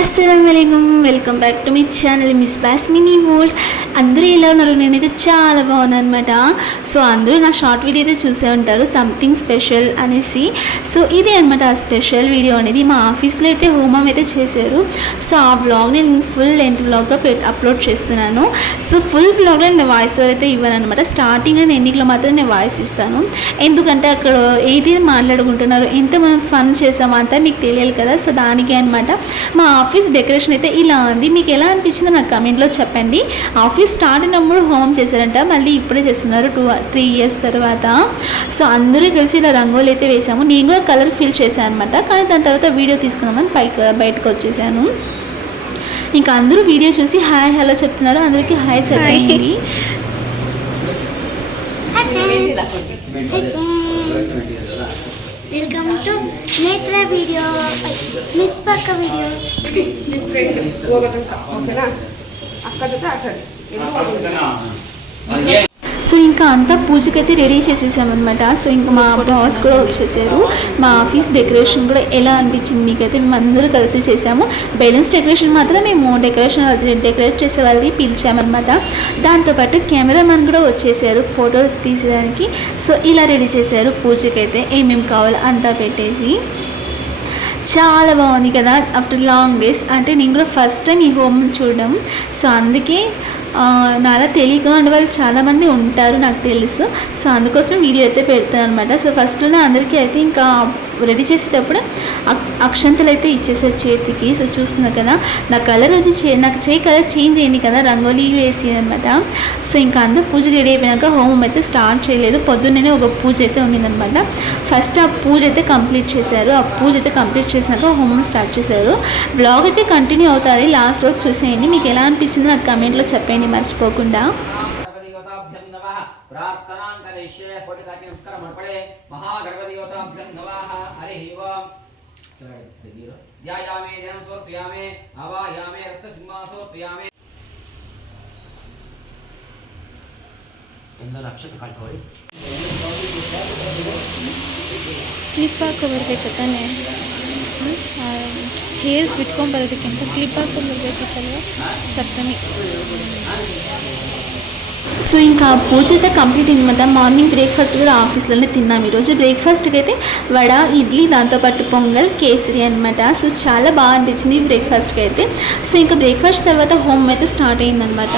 अस्सलामुअलैकुम welcome back to my channel miss बास mini world అందరూ ఎలా ఉన్నారు నేనైతే చాలా బాగున్నాను అన్నమాట సో అందరూ నా షార్ట్ వీడియో అయితే చూసే ఉంటారు సంథింగ్ స్పెషల్ అనేసి సో ఇది అన్నమాట ఆ స్పెషల్ వీడియో అనేది మా ఆఫీస్లో అయితే హోమం అయితే చేశారు సో ఆ వ్లాగ్ నేను ఫుల్ లెంత్ వ్లాగ్గా అప్లోడ్ చేస్తున్నాను సో ఫుల్ వ్లాగ్లో నేను వాయిస్ ఓవర్ అయితే ఇవ్వను అనమాట స్టార్టింగ్ అండ్ ఎండింగ్లో మాత్రం నేను వాయిస్ ఇస్తాను ఎందుకంటే అక్కడ ఏది మాట్లాడుకుంటున్నారు ఎంత మనం ఫన్ చేసామో అంతా మీకు తెలియాలి కదా సో దానికి అనమాట మా ఆఫీస్ డెకరేషన్ అయితే ఇలా ఉంది మీకు ఎలా అనిపించిందో నాకు కమెంట్లో చెప్పండి ఆఫీస్ స్టార్ట్ అయినప్పుడు హోమం చేశారంట మళ్ళీ ఇప్పుడే చేస్తున్నారు 2-3 ఇయర్స్ తర్వాత సో అందరూ కలిసి ఇలా రంగోలి అయితే వేసాము నేను కూడా కలర్ ఫిల్ చేశాను అనమాట కానీ దాని తర్వాత వీడియో తీసుకుందామని బయటకు వచ్చేసాను ఇంకా అందరూ వీడియో చూసి హాయ్ హలో చెప్తున్నారు అందరికీ హాయ్ చెప్పండి వెల్కమ్ టు నేత్ర వీడియో మిస్ పక్క వీడియో సో ఇంకా అంతా పూజకైతే రెడీ చేసేసామన్నమాట సో ఇంకా మా బాస్ కూడా వచ్చేసారు మా ఆఫీస్ డెకరేషన్ కూడా ఎలా అనిపించింది మీకైతే మేము అందరూ కలిసి చేసాము బెలూన్స్ డెకరేషన్ మాత్రం మేము డెకరేట్ చేసే వాళ్ళకి పిలిచామన్నమాట దాంతోపాటు కెమెరామెన్ కూడా వచ్చేసారు ఫొటోస్ తీసేదానికి సో ఇలా రెడీ చేశారు పూజకైతే ఏమేమి కావాలో అంతా పెట్టేసి చాలా బాగుంది కదా ఆఫ్టర్ లాంగ్ డేస్ అంటే నేను కూడా ఫస్ట్ టైం ఈ హోమ్ చూడడం సో అందుకే నాలా తెలియకుండా ఉండే వాళ్ళు చాలామంది ఉంటారు నాకు తెలుసు సో అందుకోసమే వీడియో అయితే పెడతాను అనమాట సో ఫస్ట్లోనే అందరికీ అయితే ఇంకా రెడీ చేసేటప్పుడు అక్షంతలు అయితే ఇచ్చేసారు చేతికి సో చూస్తున్నారు కదా నా కలర్ వచ్చి నాకు కలర్ చేంజ్ అయింది కదా రంగోలీ వేసి అనమాట సో ఇంకా అందరూ పూజకి రెడీ అయిపోయాక హోమం అయితే స్టార్ట్ చేయలేదు పొద్దున్నే ఒక పూజ అయితే ఉండిందనమాట ఫస్ట్ ఆ పూజ అయితే కంప్లీట్ చేశారు ఆ పూజ అయితే కంప్లీట్ చేసినాక హోమం స్టార్ట్ చేశారు బ్లాగ్ అయితే కంటిన్యూ అవుతుంది లాస్ట్ వరకు చూసేయండి మీకు ఎలా అనిపించిందో నాకు కమెంట్లో చెప్పండి మర్చిపోకుండా ಕ್ಲಿಪ್ ಹಾಕೋ ತಾನೆ ಹೇರ್ಸ್ ಬಿಟ್ಕೊಂಬರೋದಕ್ಕಿಂತ ಕ್ಲಿಪ್ ಹಾಕೊಂಡ್ಬರ್ಬೇಕಿತ್ತಲ್ವ ಸಪ್ತಮಿ సో ఇంకా పూజ అయితే కంప్లీట్ అనమాట మార్నింగ్ బ్రేక్ఫాస్ట్ కూడా ఆఫీస్లోనే తిన్నాం ఈరోజు బ్రేక్ఫాస్ట్కి అయితే వడ ఇడ్లీ దాంతోపాటు పొంగల్ కేసరి అనమాట సో చాలా బాగా అనిపించింది బ్రేక్ఫాస్ట్కి అయితే సో ఇంకా బ్రేక్ఫాస్ట్ తర్వాత హోమ్ అయితే స్టార్ట్ అయిందనమాట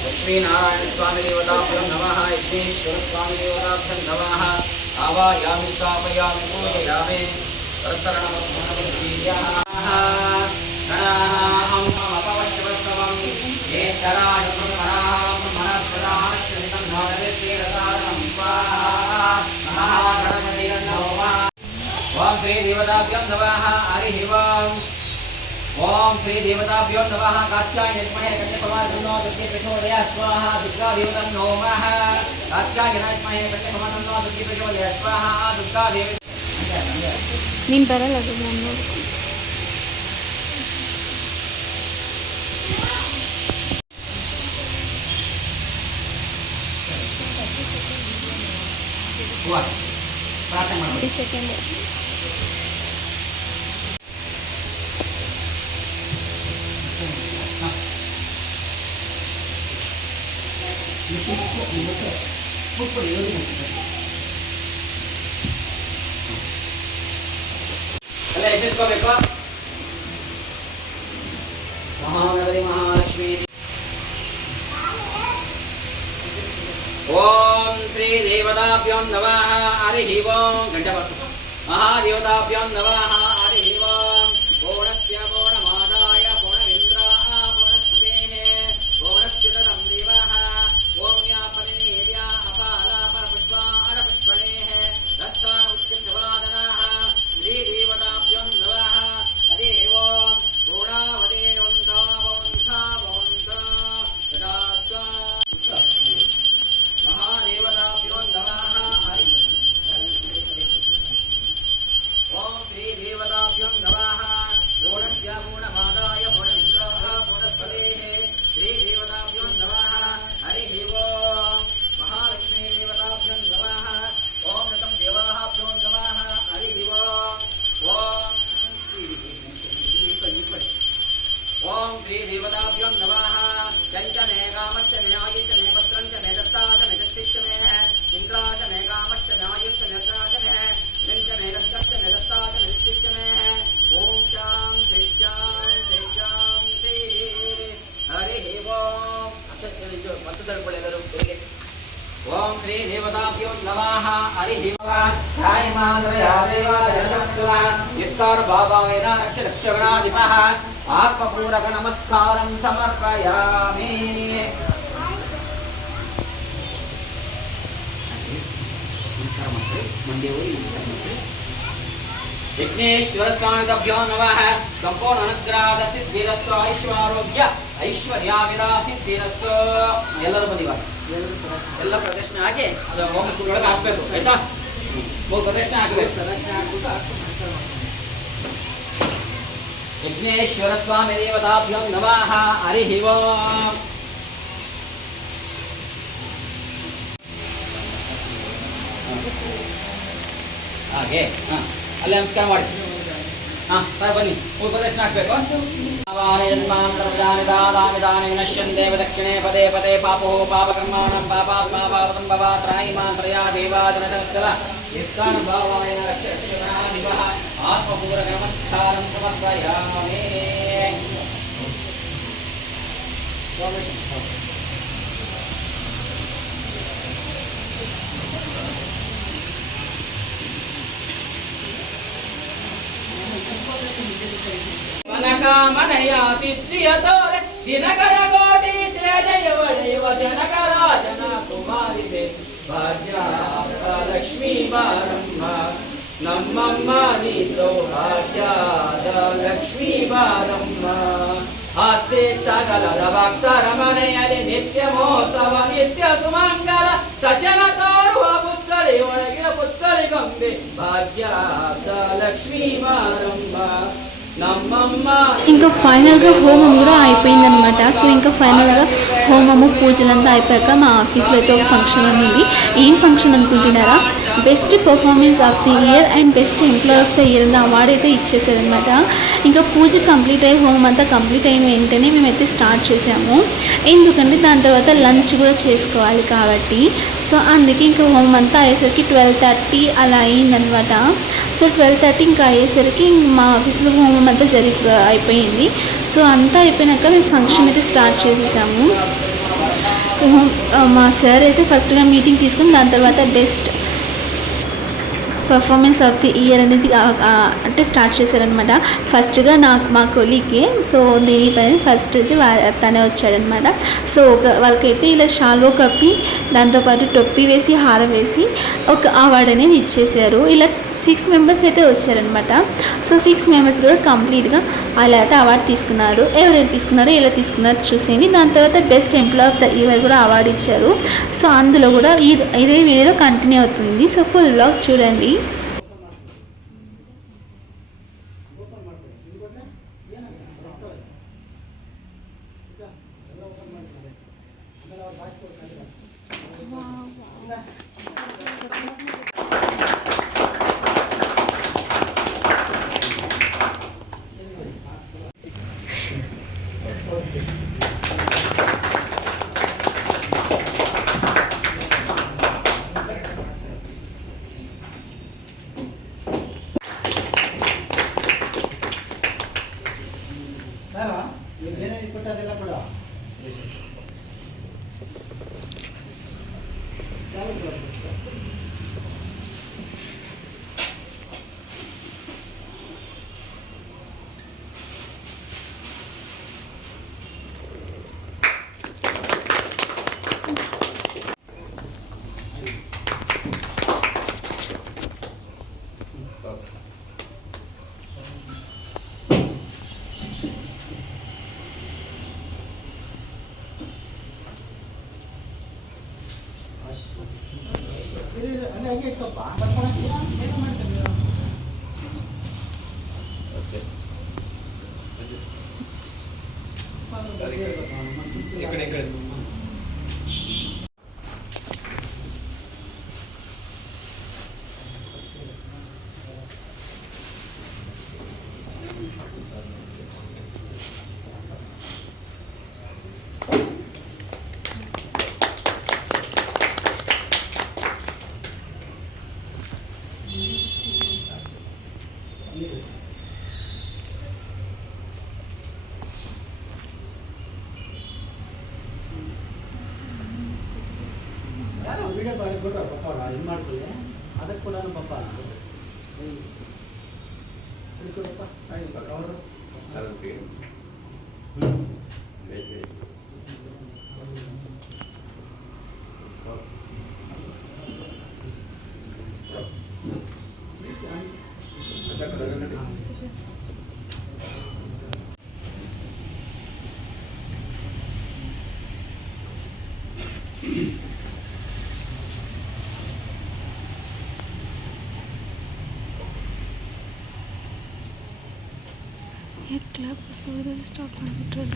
लक्ष्मीनारायण स्वामी देवताभ्यो नमः यज्ञेश्वर स्वामी देवताभ्यो नमः आवायामि स्थापयामि पूजयामि परस्पर नमस्कारः गणानां अपवश्यवस्तवं येतराय ब्रह्मणां मनस्पदाश्रितं नारवेश्वरसारणं स्वाहा महागणपतिं नमः ओम श्री देवताभ्यो नमः हरिः ओम ओम श्री देवताभ्यो नमः कात्यायनाय विद्महे कन्याकुमारीनो दुर्गे प्रचोदयात् स्वाहा दुर्गा देवतां नमः कात्यायनाय विद्महे कन्याकुमारीनो दुर्गे प्रचोदयात् स्वाहा दुर्गा देवी ನೀನು ಬರಲ್ಲ ಅದು ನಾನು ನೋಡ್ಕೊ ಪ್ರಾರ್ಥನೆ ಮಾಡಿ ಸೆಕೆಂಡ್ ಅಲ್ಲ ಎಚ್ಚೆತ್ಕೋಬೇಕು ಮಹಾಗಣಪತಿ ಮಹಾಲಕ್ಷ್ಮೀ ಓಂ ಶ್ರೀ ದೇವತಾಭ್ಯೋ ನಮಃ ಹರಿಃ ಓಂ ಗಂಟೆ ಮಹಾದೇವತಾಭ್ಯೋ ನಮಃ ಹರಿಃ ಓಂ ಪೂರ್ಣಸ್ಯ ಪೂರ್ಣಮಾದಾಯ ಪೂರ್ಣಮಿಂದ್ರಾಃ ಪೂರ್ಣಸ್ಪತಿಃ ಪೂರ್ಣಸ್ಯುತಂ ದೇವಃ ಓಂ ಯಾ ಪರಿನೇರ್ಯ ಅಪಾಲ ಪರಪುಷ್ಪಾರ ಪುಷ್ಪಣೇಃ ದತ್ತಾನ ಉಚ್ಚಿತವಾದನಃ ಶ್ರೀ ದೇವತಾಭ್ಯೋ ನಮಃ ಹರಿಃ ಓಂ ಪೂರ್ಣಾವದೇ ವಂತಾ ಭವಂತಾ ಭವಂತಾ ತದಾಸ್ತ ಮಹಾದೇವತಾಭ್ಯೋ ನಮಃ ಹರಿಃ ఓం శ్రీ దేవతాభ్యో నమః హరి ధ్యాయమాంద్రయా దేవాదయస్వ విస్తార భావేన రక్షరక్షగణాధిపః ఆత్మపూరక నమస్కారం సమర్పయామి. విఘ్నేశ్వర స్వామిభ్యో నమః. సంపూర్ణ అనుగ్రహ ಸಿದ್ಧಿರಸ್ತು ಐಶ್ವರ್ಯ ಐಶ್ವರ್ಯಾವಿದ ಸಿದ್ಧಿರಸ್ತು. ಎಲ್ಲರೂ ಬಂದಿವಾಗ ಎಲ್ಲ ಪ್ರದಕ್ಷಿಣೆ ಹಾಕಿ ಅದು ಹೋಮಕೂರೊಳಗೆ ಹಾಕ್ಬೇಕು ಆಯ್ತಾ. ಪ್ರದಕ್ಷಿಣೆ ಹಾಕಬೇಕು. ಪ್ರದಕ್ಷಿಣೆ ಹಾಕ್ಬಿಟ್ಟು ವಿಘ್ನೇಶ್ವರ ಸ್ವಾಮಿ ದೇವತಾಭ್ಯೋ ನಮಃ ಹರಿ ಓಂ. ಹಾಗೆ ಅಲ್ಲೇ ನಮಸ್ಕಾರ ಮಾಡಿ. ಸರ್ ಬನ್ನಿ, ಪ್ರದಕ್ಷಿಣೆ ಹಾಕ್ಬೇಕು. ವಿನಶ್ಯಂದೇವ ದಕ್ಷಿಣೆ ಪದೇ ಪದೇ ಪಾಪೋ ಪಾಪಕರ್ಮಾಣಂ ಪಾಪಾತ್ಮ ಪಾಪಂ ಭವಾತ್ರಾಯಿಮಾಂತ್ರಯಾ ದೇವಾಜನಕಸ್ಸಲ ಇಸ್ಕಾನ ಭಾವಾಯನ ರಕ್ಷರಕ್ಷಣಾಧಿಪಃ ಆತ್ಮಪೂರಕ ನಮಸ್ಕಾರಂ ಸಮರ್ಪಯಾಮಿ. ಮನಕಾಮನಯ ಸಿದ್ಧಿಯ ತೋರೆ ದಿನಕರ ಕೋಟಿ ತೇಜಯ ಒಡೆಯುವ ಜನಕರಾಜನ ಕುಮಾರಿದೆ ಭಾಗ್ಯದ ಲಕ್ಷ್ಮೀ ಬಾರಮ್ಮ ನಮ್ಮಮ್ಮ ನೀ ಸೌಭಾಗ್ಯದ ಲಕ್ಷ್ಮೀ ಬಾರಮ್ಮ. ಅತ್ತೆ ತಗಲದ ಭಕ್ತರ ಮನೆಯಲ್ಲಿ ನಿತ್ಯ ಮಹೋತ್ಸವ ನಿತ್ಯ ಸುಮಂಗಲ ಸಜ್ಜನ ತೋರುವ ಪುತ್ಥಳಿ ಒಳಗಿನ ಪುತ್ಥಳಿ ಗೊಂಬೆ ಭಾಗ್ಯದ ಲಕ್ಷ್ಮೀ ಬಾರಮ್ಮ ನಮ್ಮಮ್ಮ. ఇంకా ఫైనల్గా హోమం కూడా అయిపోయిందనమాట. సో ఇంకా ఫైనల్గా హోమము పూజలంతా అయిపోయాక మా ఆఫీస్లో అయితే ఒక ఫంక్షన్ ఉంది. ఏం ఫంక్షన్ అనుకుంటున్నారా? Best performance of the year and best employee of the year అన్న అవార్డు అయితే ఇచ్చేసారనమాట. ఇంకా పూజ కంప్లీట్ అయ్యి హోమం అంతా కంప్లీట్ అయిన వెంటనే మేమైతే స్టార్ట్ చేసాము. ఎందుకంటే దాని తర్వాత లంచ్ కూడా చేసుకోవాలి కాబట్టి. సో అందుకే ఇంకా హోమం అంతా అయ్యేసరికి 12:30 అలా అయిందనమాట. సో 12:30 ఇంకా అయ్యేసరికి మా ఆఫీస్లో హోమం అంతా అయిపోయింది. సో అంతా అయిపోయినాక మేము ఫంక్షన్ అయితే స్టార్ట్ చేసేసాము. మా సార్ అయితే ఫస్ట్గా మీటింగ్ తీసుకుని దాని తర్వాత best performance of the year అనేది అంటే స్టార్ట్ చేశారనమాట. ఫస్ట్గా మా కొలీగ్కి. సో దీనిపైన ఫస్ట్ అయితే తనే వచ్చాడనమాట. సో వాళ్ళకైతే ఇలా షాల్వో కప్పి దాంతోపాటు టొప్పి వేసి హారం వేసి ఒక అవార్డు అనేది ఇచ్చేసారు. ఇలా 6 మెంబర్స్ అయితే వచ్చారనమాట. సో 6 మెంబర్స్ కూడా కంప్లీట్గా అలా అయితే అవార్డు తీసుకున్నారు. ఎవరైతే తీసుకున్నారో ఎలా తీసుకున్నారో చూసేయండి. దాని తర్వాత best employee of the year కూడా అవార్డు ఇచ్చారు. సో అందులో కూడా ఇదే వీడియో కంటిన్యూ అవుతుంది. సో ఫుల్ వ్లాగ్ చూడండి. ವಿಡಿಯೋ ಮಾಡಿಬಿಟ್ಟು ಪಾಪ ಇದು ಮಾಡ್ಕೊಳ್ಳಿ ಅದಕ್ಕೆ ಕೂಡ ಪಾಪ ಹಿಡ್ಕೊಡಪ್ಪ ಆಯ್ತು ಅವರು ಕ್ಲಬ್ ಸೂರ್ಯದಲ್ಲಿ ಸ್ಟಾಪ್ ಮಾಡಿಬಿಟ್ರಲ್ಲ.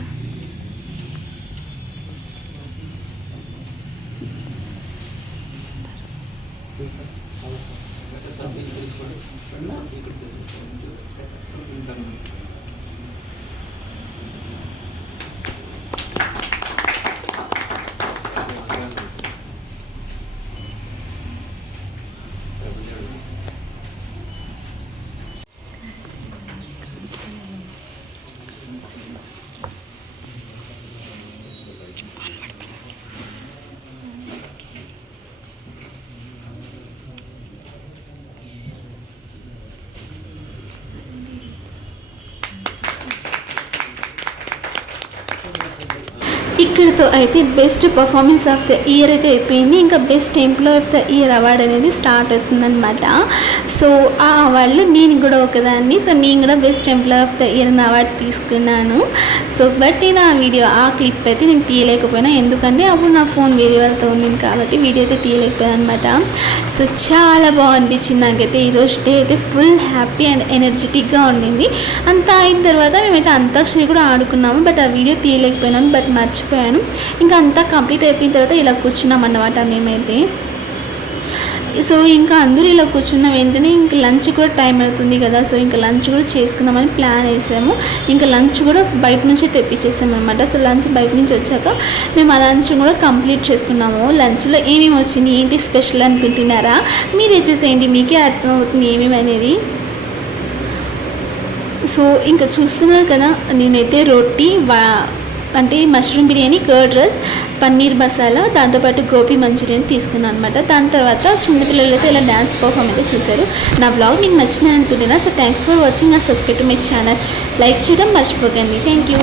ఇక్కడితో అయితే best performance of the year అయితే అయిపోయింది. ఇంకా best employee of the year award అనేది స్టార్ట్ అవుతుందన్నమాట. సో ఆ అవార్డులో నేను కూడా ఒకదాన్ని. సో నేను కూడా best employee of the year అనే అవార్డు తీసుకున్నాను. సో బట్ నేను ఆ వీడియో ఆ క్లిప్ అయితే నేను తీయలేకపోయినా, ఎందుకంటే అప్పుడు నా ఫోన్ వేరే వాళ్ళతో ఉంది కాబట్టి వీడియో అయితే తీయలేకపోయాను అనమాట. సో చాలా బాగా అనిపించింది నాకైతే. ఈరోజు డే అయితే ఫుల్ హ్యాపీ అండ్ ఎనర్జెటిక్గా ఉండింది. అంతా అయిన తర్వాత మేమైతే అంతాక్షరి కూడా ఆడుకున్నాము. బట్ ఆ వీడియో తీయలేకపోయినాను, బట్ మర్చిపోయాను. ఇంకా అంతా కంప్లీట్ అయిపోయిన తర్వాత ఇలా కూర్చున్నాం అన్నమాట మేమైతే. సో ఇంకా అందరూ ఇలా కూర్చున్న వెంటనే ఇంకా లంచ్ కూడా టైం అవుతుంది కదా. సో ఇంకా లంచ్ కూడా చేసుకుందామని ప్లాన్ వేసాము. ఇంకా లంచ్ కూడా బయట నుంచే తెప్పించేసాము అనమాట. సో లంచ్ బయట నుంచి వచ్చాక మేము ఆ లంచ్ కూడా కంప్లీట్ చేసుకున్నాము. లంచ్లో ఏమేమి వచ్చింది, ఏంటి స్పెషల్ అనుకుంటున్నారా? మీరే చూసేయండి, మీకే అర్థమవుతుంది ఏమేమి అనేది. సో ఇంకా చూస్తున్నారు కదా, నేనైతే రొట్టి అంటే mushroom biryani, curd rice, paneer masala, దాంతోపాటు గోబీ మంచూరియన్ తీసుకున్నాను అనమాట. దాని తర్వాత చిన్నపిల్లలు అయితే ఇలా డ్యాన్స్ పర్ఫామ్ అయితే చూశారు. నా బ్లాగ్ మీకు నచ్చిందని అనుకుంటున్నా. So thanks for watching. Subscribe to my channel, like చేయడం మర్చిపోకండి. Thank you.